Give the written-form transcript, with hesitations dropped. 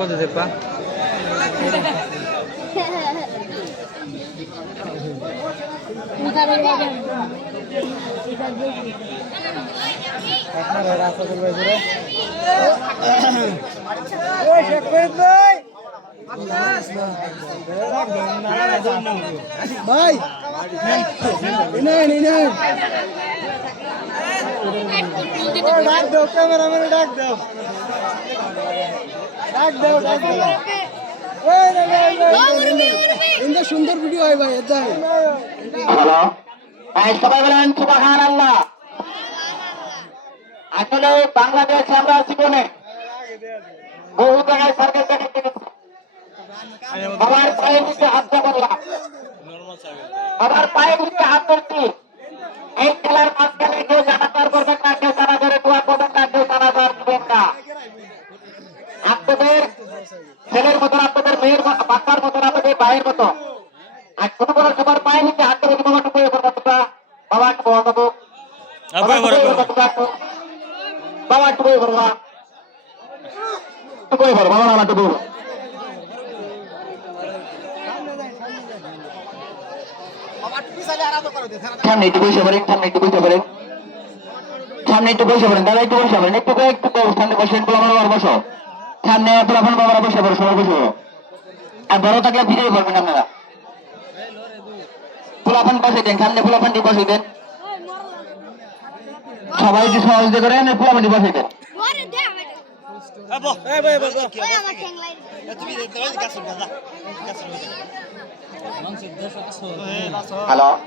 কত দেখবা আপনারা রাস্তা করবে ঘুরে ওই শেখ ফরিদ ভাই ভাই ডাক দাও ক্যামেরাম্যান ডাক দাও সুন্দর ভিডিও হয় ভাই হ্যালো সবাই বলেন সুবহানাল্লাহ। আসলে বাংলাদেশে আমরা জীবনে বহু জায়গায় সরকার দেখতে গেছি, বাবার পায়ের নিচে হাত বললাম, বাবার পায়ের নিচে হাত ধরছি। এই খেলার মাঝখানে কেউ জানাজার করবেন না, কেউ জানাজারে দোয়া করবেন না, কেউ জানাজার দিবেন না। আপনাদের ছেলের মতন, আপনাদের মেয়ের বাচ্চার মতন, আপনাদের ভাইয়ের মতো আর ছোট বড় সবার পায়ে নিচে হাত ধরে বাবা টুকুই করবো, তোমরা বাবা টুকু বাবু বাবা টুকুই করবা, টুকুই করবো বাবা আমার টুকু। সামনে একটু বসে পড়েন, সামনে একটু বসে পড়েন, সামনে একটু বসে পড়েন, দাদা একটু বসে পড়েন, একটু একটু সামনে বসেন, আমার বসো সামনে, পোলাপান বাবারা বসে পড়ো, সবাই বসে পড়ো। আর বড় থাকলে ভিডিও করবেন আপনারা, পোলাপান বসে দেন, সামনে পোলাপানটি বসে দেন, সবাই একটু সহযোগিতা করেন, পোলাপানটি বসে দেন। হ্যালো।